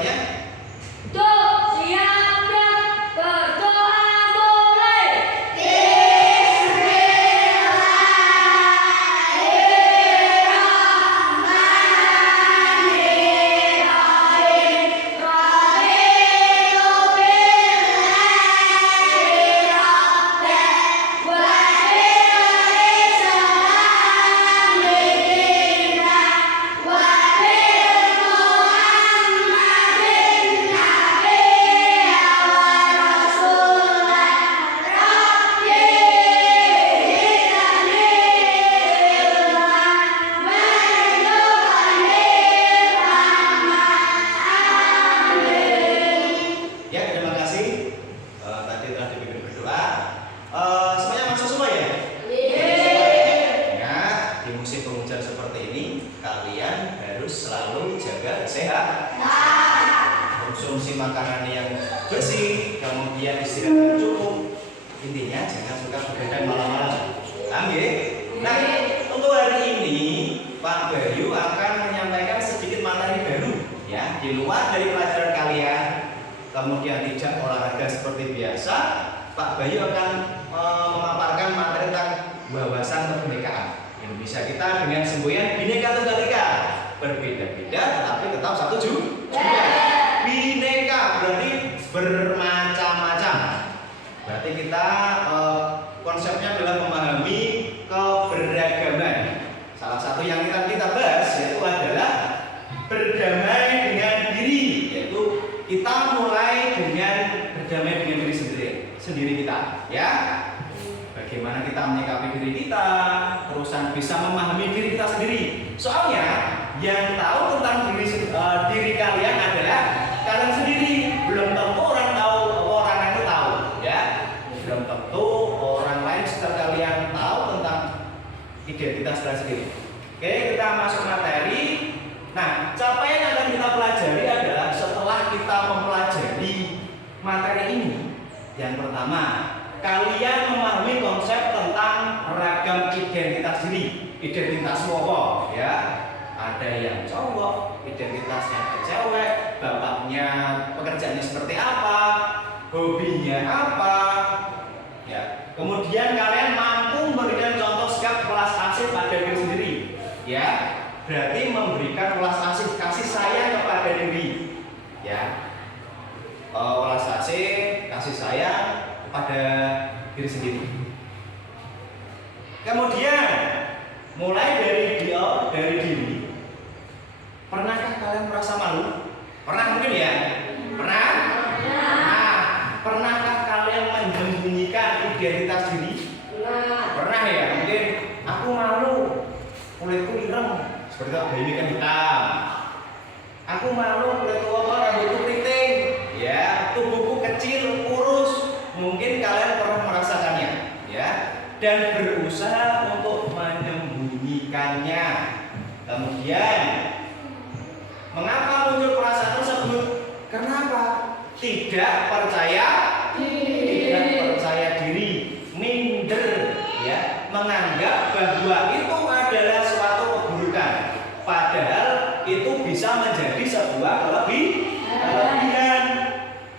semuanya? Konsumsi makanan yang bersih, kemudian istirahat yang cukup. Intinya jangan suka begadang malam-malam. Ambil. Nah, untuk hari ini Pak Bayu akan menyampaikan sedikit materi baru, ya, di luar dari pelajaran kalian. Kemudian tidak olahraga seperti biasa, Pak Bayu akan memaparkan materi tentang wawasan kebinekaan Indonesia kita dengan semboyan Bhinneka Tunggal Ika. Berbeda-beda tetapi tetap satu juga. Bineka berarti bermacam-macam. Berarti kita konsepnya adalah memahami keberagaman. Salah satu yang kita bahas yaitu adalah berdamai dengan diri, yaitu kita mulai dengan berdamai dengan diri sendiri kita, ya. Bagaimana kita menyikapi diri kita, terusan bisa memahami diri kita sendiri. Soalnya yang tahu tentang diri kalian adalah kalian sendiri. Belum tentu orang lain itu tahu, ya. Belum tentu orang lain sekitar kalian tahu tentang identitas kalian sendiri. Oke, kita masuk materi. Nah, capaian yang akan kita pelajari adalah setelah kita mempelajari materi ini. Yang pertama, kalian memahami konsep tentang ragam identitas diri. Identitas apa, ya? Ada yang cowok, identitasnya cewek, bapaknya pekerjaannya seperti apa, hobinya apa, ya. Kemudian kalian mampu memberikan contoh sikap welas asih pada diri sendiri, ya. Berarti memberikan welas asih, kasih sayang kepada diri, ya. Welas asih, kasih sayang kepada diri sendiri. Kemudian mulai dari diri. Pernahkah kalian merasa malu? Pernah mungkin ya? Pernah? Nah, pernahkah kalian menyembunyikan identitas diri? Pernah ya? Mungkin aku malu, kulitku ireng, seperti apa ini kan hitam. Aku malu, kulitku apa? Rambutku keriting, ya. Tubuhku kecil, kurus. Mungkin kalian pernah merasakannya, ya. Dan berusaha untuk menyembunyikannya. Kemudian mengapa muncul perasaan tersebut? Kenapa? Tidak percaya diri, minder, ya, menganggap bahwa itu adalah suatu keburukan. Padahal itu bisa menjadi sebuah kelebihan.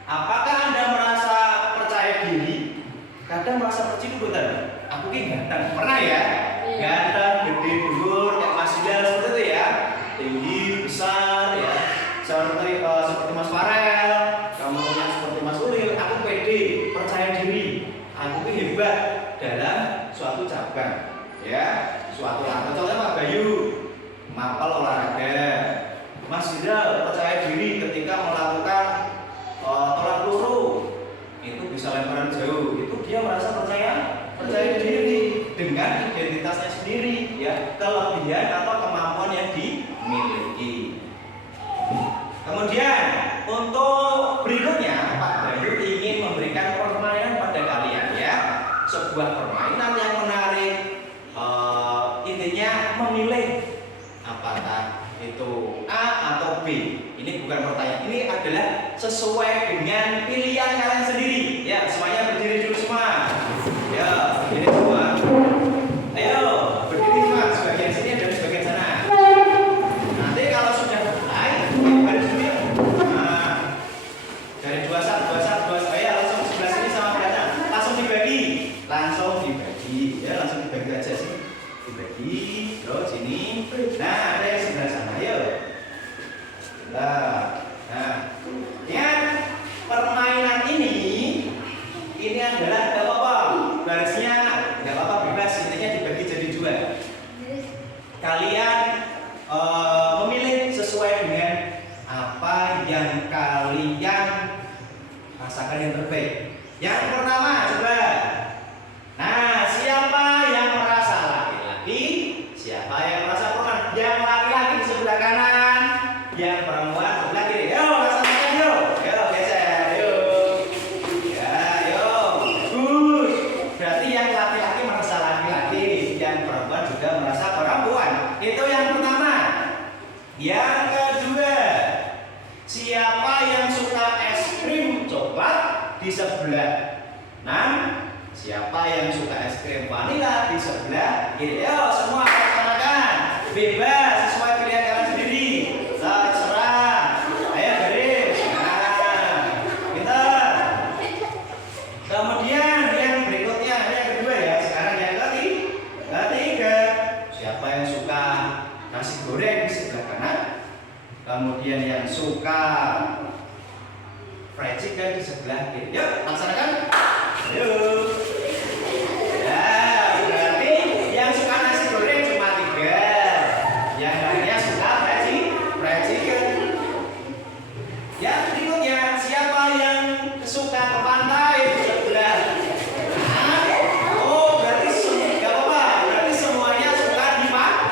Apakah Anda merasa percaya diri? Kadang merasa percaya betul. Aku ini ganteng, pernah ya? Ganteng, gede, dhuwur, kayak Mas Didal seperti itu ya. Tinggi, besar, ya, seperti Mas Farel, kemudian seperti Mas Ulil. Aku pede, percaya diri, aku hebat dalam suatu cabang, ya, suatu olahraga. Contohnya Pak Bayu, mapel olahraga. Mas Didal percaya diri ketika melakukan tolak peluru, itu bisa lemparan jauh. Itu dia merasa percaya diri dengan identitasnya sendiri, ya, kelebihan atau kemampuan yang dimiliki. Kemudian untuk berikutnya Pak Bayu ingin memberikan permainan pada kalian, ya, sebuah permainan yang menarik. Intinya memilih apakah itu A atau B. Ini bukan pertanyaan, ini adalah sesuai dengan pilihan kalian sendiri, ya. Semuanya berdiri dulu semua, ya, berdiri semua. Ayo berdiri semua, sebagian sini dan sebagian sana. Nanti kalau sudah mulai baris dulu. Nah, Nah, ingat permainan ini adalah tidak apa-apa, barisnya tidak apa-apa, bebas, intinya dibagi jadi dua. Kalian memilih sesuai dengan apa yang kalian rasakan yang terbaik. Yang pertama coba. Nah, siapa yang merasa laki-laki? Siapa yang merasa perempuan? Yang laki-laki di sebelah kanan, yang perempuan sebelah kiri. Yo, rasakan yo. Yo, geser, yo. Ya, yo. Bagus. Berarti yang laki-laki merasa laki-laki, yang perempuan juga merasa perempuan. Itu yang pertama. Yang kedua, siapa yang suka es krim coklat di sebelah kanan? Siapa yang suka es krim vanila di sebelah kiri? Yo, semua laksanakan. Bebas sesuai pilihan kalian sendiri. Terserah. Ayo baris. Nah, pintar. Kemudian yang berikutnya, yang kedua ya. Sekarang yang ketiga. Siapa yang suka nasi goreng di sebelah kanan? Kemudian yang suka fried chicken di sebelah kiri. Yuk, laksanakan. Yuk. Ya, berarti yang suka nasi goreng cuma 3. Yang lainnya suka fried chicken. Yang berikutnya, siapa yang suka ke pantai di sebelah kanan? Oh, berarti nggak apa-apa. Berarti semuanya suka di pantai.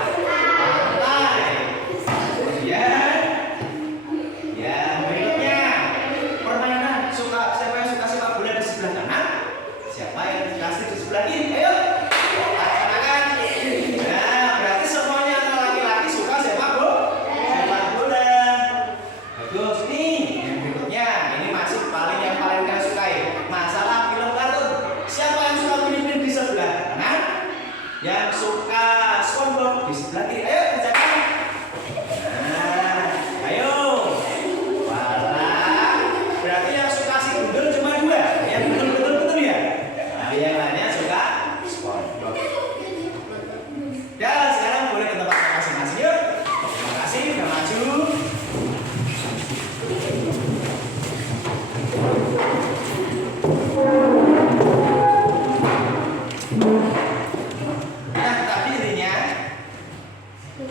Ya, berikutnya permainan siapa yang suka sepak bola di sebelah kanan? Siapa yang kasih di sebelah kiri? Ayo, laksanakan. Nah, berarti semuanya antara laki-laki suka sepak bola. Bagus nih. Yang berikutnya, ini masih yang paling kalian sukai. Masalah film kartun. Siapa yang suka film di sebelah kanan? Yang suka SpongeBob di sebelah kiri. Ayo, kerjakan. Nah, ayo. Berarti yang suka si gundul cuma 2. Yang betul ya. Nah, yang lainnya suka SpongeBob. Dan sekarang boleh ke tempat masing-masing yuk. Terima kasih sudah maju. Nah, tadi intinya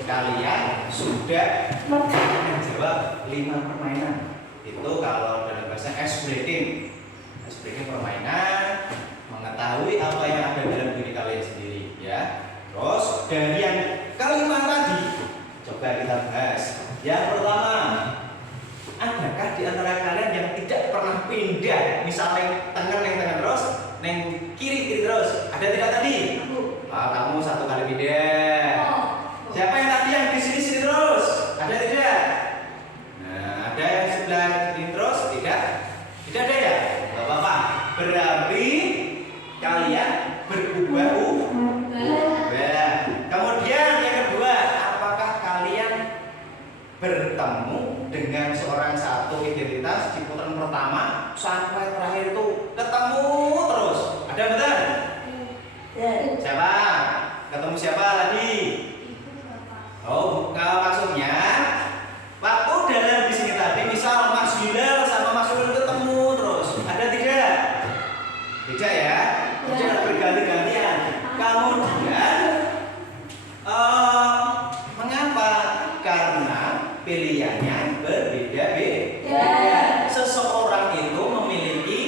kalian sudah menjawab 5 permainan. Itu kalau dalam bahasa ice breaking permainan mengetahui apa yang ada dalam diri kalian sendiri ya. Terus dari yang kelima tadi coba kita bahas. Yang pertama, adakah di antara kalian yang tidak pernah pindah, misalnya tengah terus, neng kiri terus? Ada tidak tadi? Kamu 1 kali pindah. Siapa yang tadi yang di sini terus? Ada tidak? Nah, ada yang sebelah sini terus? Tidak ada ya? Gak apa-apa. Berarti kalian berubah. Kemudian yang kedua, apakah kalian bertemu dengan satu identitas di putaran pertama sampai terakhir itu ketemu terus? Ada betul? Siapa? Ketemu siapa tadi? Oh, maksudnya waktu dalam di sini tadi misal Mas Bilal sama Mas Ulul ketemu terus, ada tidak? Tidak ya? Tidak berganti-gantian. Kemudian mengapa? Karena pilihannya berbeda-beda. Seseorang itu memiliki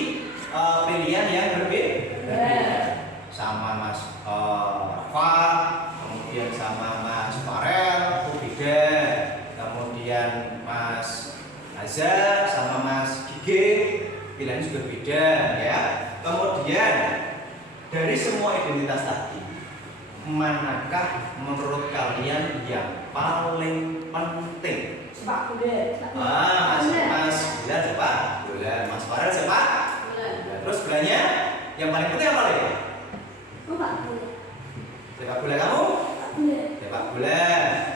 pilihan yang berbeda. Sama Mas Rafa, kemudian sama Mas Farel itu beda. Kemudian Mas Azhar sama Mas Gige pilihannya juga beda ya. Kemudian dari semua identitas tadi, manakah menurut kalian yang paling penting? Sepak bola. Mas Bilal sepak bola, Mas Farel sepak bola. Terus belanya yang paling penting apa lagi? Sepak bola. Sepak bola kamu? Sepak bola.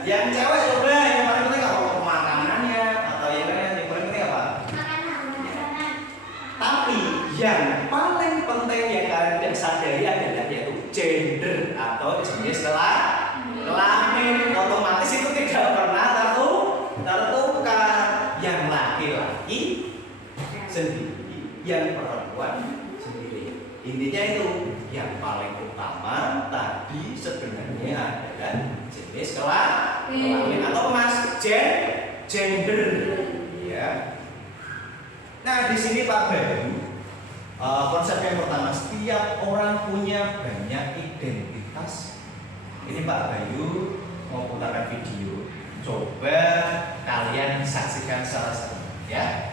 Yang cewek coba yang paling penting apa? Makanannya atau yang lain yang paling penting apa? Makanan. Tapi yang paling penting yang kalian tidak sadari adalah yaitu gender atau jenis kelamin. Otomatis itu tidak pernah tertukar. Yang laki laki-laki sendiri, yang perempuan sendiri. Intinya itu yang paling utama tadi sebenarnya adalah jenis kelamin atau mas gender, ya. Nah di sini Pak Bayu, konsep yang pertama, setiap orang punya banyak identitas. Ini Pak Bayu mau putarkan video, coba kalian saksikan secara serentak, ya.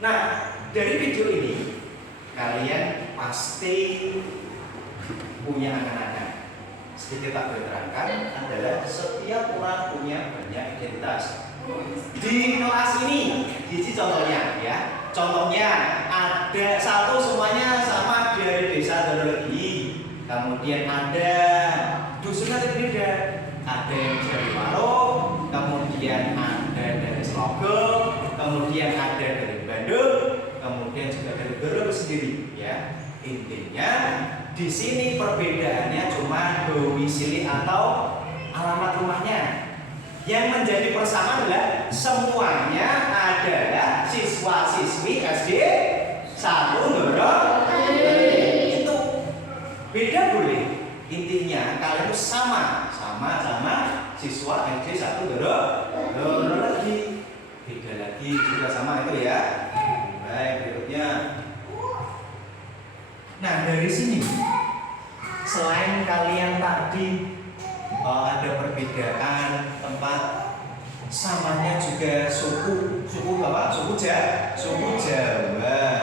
Nah, dari video ini kalian pasti punya anak-anak. Sedikit tak berterangkan adalah setiap orang punya banyak identitas. Di kelas ini, contohnya ya. Contohnya ada satu semuanya sama dari desa Dorologi. Kemudian ada dusunnya berbeda. Ada yang dari Warung, kemudian ada dari Slogong, kemudian ada dari Bandung, kemudian juga dari Brebes sendiri, ya. Intinya di sini perbedaannya cuma domisili atau alamat rumahnya. Yang menjadi persamaan adalah semuanya adalah siswa-siswi SD 1 Dorologi. Itu beda boleh. Intinya kalian itu sama siswa SD 1 Dorologi. Beda lagi juga sama itu ya. Baik, berikutnya. Nah, dari sini selain kalian tadi ada perbedaan tempat, samanya juga suku apa? Suku Jawa.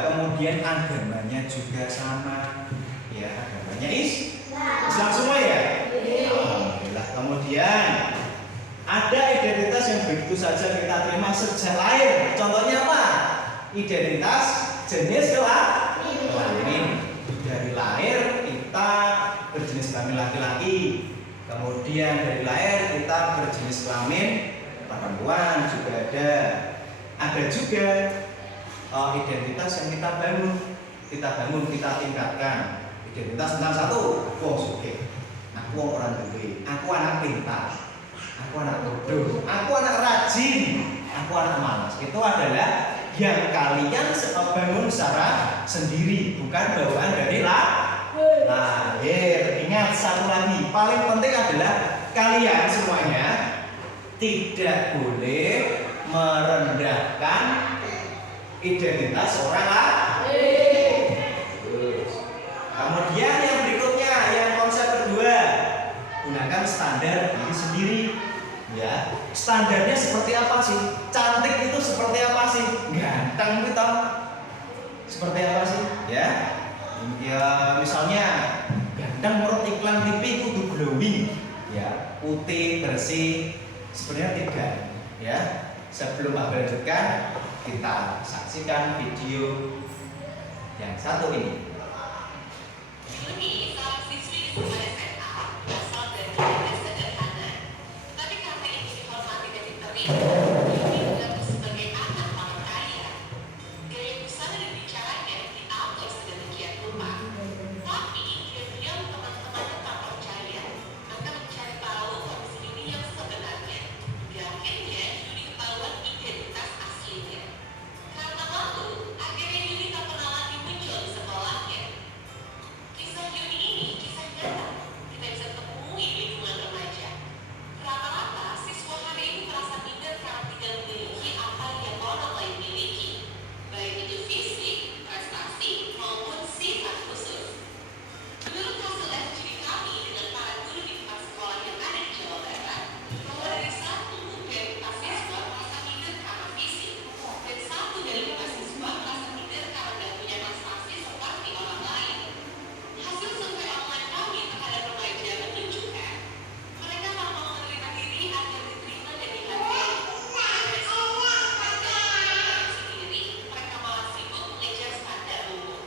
Kemudian agamanya juga sama. Ya, agamanya Islam semua ya. Alhamdulillah. Kemudian ada identitas yang begitu saja kita terima sejak lahir. Contohnya apa? Identitas jenis kelamin. Dari lahir kita berjenis kelamin laki-laki. Kemudian dari lahir kita berjenis kelamin perempuan juga ada. Ada juga identitas yang kita bangun, kita tingkatkan. Identitas tentang satu, aku wong sugih, aku wong orang duwe, aku anak pintar, aku anak bodoh, aku anak rajin, aku anak malas. Itu adalah yang kalian bangun secara sendiri, bukan bawaan dari lahir. Ingat satu lagi, paling penting adalah kalian semuanya tidak boleh merendahkan identitas orang lain. Kemudian yang berikutnya, yang konsep kedua, gunakan standar diri sendiri. Ya, standarnya seperti apa sih? Cantik itu seperti apa sih? Ganteng itu seperti apa sih? Ya, misalnya ganteng menurut iklan TV kudu glowing, ya, putih bersih. Sebenarnya tidak, ya. Sebelum aku lanjutkan, kita saksikan video yang satu ini. Ini seorang siswi di sebuah SMA berasal dari keluarga sederhana, tapi karena ingin dihormati dan diterima, ini mengaku sebagai anak orang kaya. Gaya busana dan bicaranya diatur sedemikian rupa, tapi diam-diam teman-temannya tak percaya, maka mencari tahu kondisi diri yang sebenarnya. Di akhirnya Yuni ketahuan identitas aslinya. Karena malu, akhirnya Yuni tak pernah lagi muncul di sekolahnya. Kisah Yuni ini kisah nyata, kita bisa temui di lingkungan remaja. Rata-rata siswa hari ini merasa minder karena tidak memiliki apa yang orang lain miliki, baik itu fisik, prestasi, maupun sifat khusus. Menurut hasil studi kami dengan para guru di 4 sekolah yang ada di Jawa Barat, bahwa dari 1 dari 4 siswa merasa minder karena fisik, dan 1 dari 5 siswa merasa minder karena tidak punya prestasi seperti orang lain. Hasil survei online kami terhadap remaja menunjukkan mereka tak mau menerima diri agar diterima dan dihargai. Dari sendiri, mereka malah sibuk mengejar standar umum.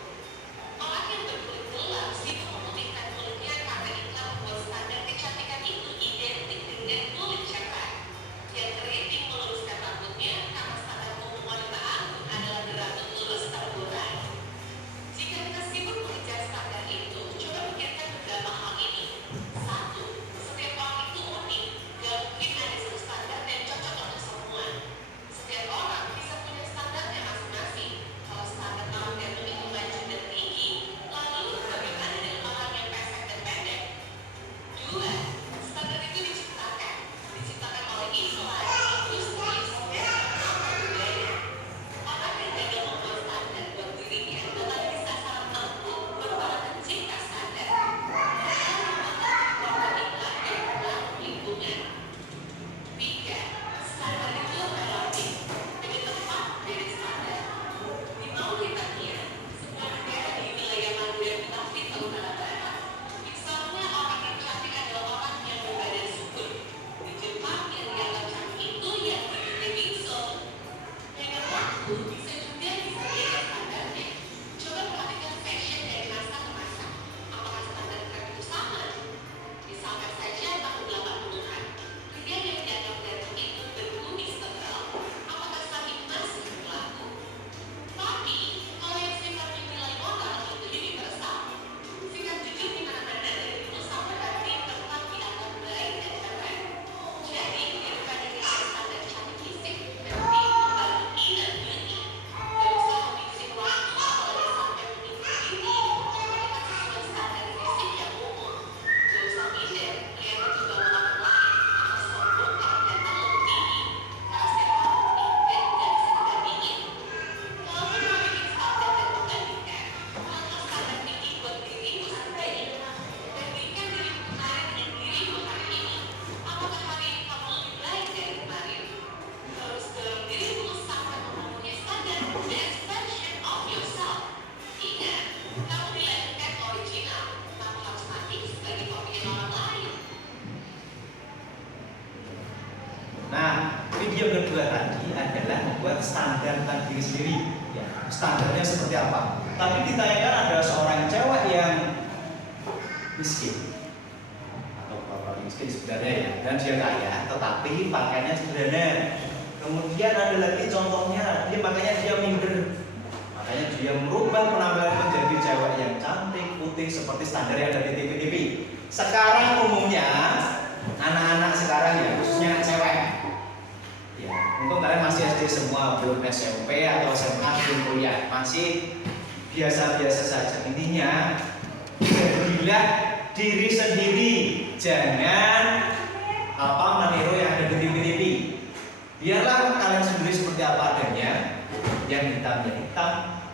Orang yang berkulit gelap sibuk memutihkan kulitnya karena iklan membuat standar kecantikan itu identik dengan kulit cerah. Yang keriting meluruskan rambutnya karena standar umum wanita anggun adalah berambut lurus terurai. Jika kita sibuk mengejar standar itu, coba pikirkan beberapa hal ini. 1. Setiap orang itu unik, gak mungkin ada satu standar yang cocok untuk semua. Setiap orang bisa punya standarnya masing-masing. Kalau standar orang ganteng itu maju dan tinggi, lalu bagaimana dengan orang yang pesek dan pendek? 2. Standar itu diciptakan oleh Islam, industri, dan budaya. Orang yang gagal membuat standar buat dirinya, tetapi bisa sangat empuk buat para pencipta standar. Warna iklan dan pengaruh lingkungan. 3. Standar itu relatif. Lebih tepat dari standar. Di Mauritania, sebuah negara di wilayah Maghreb Tasik Utara Barat, misalnya orang tercantik adalah orang yang berbadan subur. Di Jepang, yang dianggap cantik itu yang berbadan bingsu. Dengan waktu, bisa juga disesuaikan standarnya. Coba perhatikan fashion dari masa ke masa. Apakah standar tren itu sama? Misalkan saja tahun 80-an, pria yang dianggap ganteng itu berkumis tebal. Apakah saat itu masih berlaku? Tapi, kalau yang sifatnya nilai moral itu universal. Sikap jujur di mana-mana dari dulu sampai nanti tetap dianggap baik dan keren. Jadi, daripada kita standar cantik fisik, mending membangun inner beauty. Gak usah habiskan waktu apalagi sampai menipu diri untuk terlihat sesuai standar fisik yang umum. Gak usah minder, ternyata juga orang lain atau sombong karena ganteng lebih tinggi. Karena setiap orang unik dan gak bisa dibandingin. Kalau mau bikin standar dan membandingkan, maka standar tinggi buat dirimu sendiri. Bandingkan dirimu kemarin dengan dirimu hari ini. Apakah hari ini kamu lebih baik dari kemarin? Terus dorong dirimu sampai mempunyai standar best version of yourself. Ingat, kamu dilahirkan original, kamu harus mati sebagai kopian orang lain. Nah, video kedua tadi adalah membuat standar tentang diri sendiri. Ya, standarnya seperti apa? Tapi ditayangkan ada seorang cewek yang miskin atau pura-pura miskin sebenarnya ya, dan dia kaya, tetapi pakaiannya sederhana. Kemudian ada lagi contohnya, dia minder, makanya dia merubah penampilan menjadi cewek yang cantik, putih seperti standar yang ada di TV-TV. Sekarang umumnya anak-anak sekarang ya, khususnya cewek. Ya, untuk kalian masih SD semua, belum SMP atau SMA, belum kuliah, masih biasa-biasa saja. Intinya, jadilah diri sendiri, jangan meniru yang ada di TV-TV. Biarlah kalian sendiri seperti apa adanya. yang hitam ya hitam,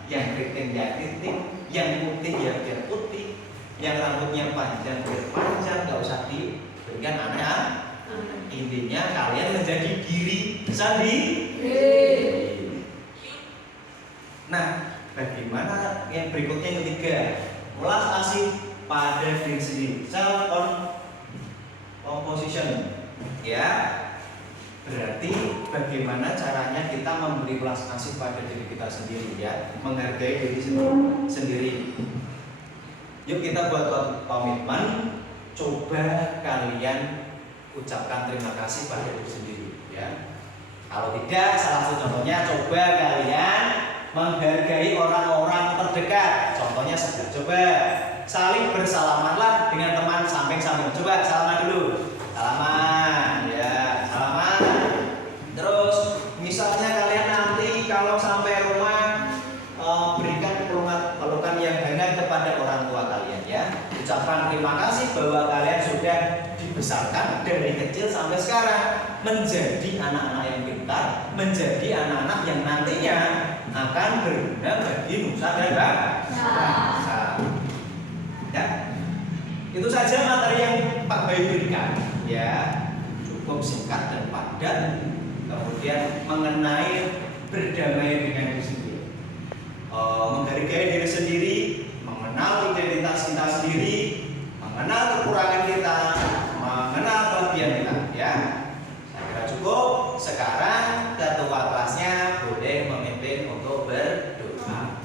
yang keriting ya keriting, yang putih ya biar putih, yang rambutnya panjang biar panjang, nggak usah diberikan aneh. Intinya kalian menjadi diri sendiri. Nah, bagaimana yang berikutnya yang ketiga? Ulas asih pada diri sendiri, self composition, ya. Berarti bagaimana caranya kita memberi ulas asih pada diri kita sendiri, ya, menghargai diri sendiri. Yuk kita buat komitmen, coba kalian ucapkan terima kasih pada diri sendiri, ya. Kalau tidak, salah satu contohnya coba kalian menghargai orang-orang terdekat. Contohnya saja, coba saling bersalamanlah dengan teman samping-samping. Coba salaman dulu, salaman, ya, salaman. Terus misalnya kalian nanti kalau sampai rumah berikan pelukan yang hangat kepada orang tua kalian, ya. Ucapkan terima kasih bahwa kalian sudah dibesarkan dari kecil sampai sekarang menjadi anak-anak yang pintar, menjadi anak-anak yang nantinya akan berguna bagi nusa dan bangsa. Ya, itu saja materi yang Pak Bayu berikan. Ya, cukup singkat dan padat. Kemudian mengenai berdamai dengan diri sendiri, menghargai diri sendiri, mengenal identitas kita sendiri, mengenal kekurangan kita, mengenal kelebihan kita. Ya, saya kira cukup. Sekarang ketua kelasnya boleh memimpin untuk berdoa.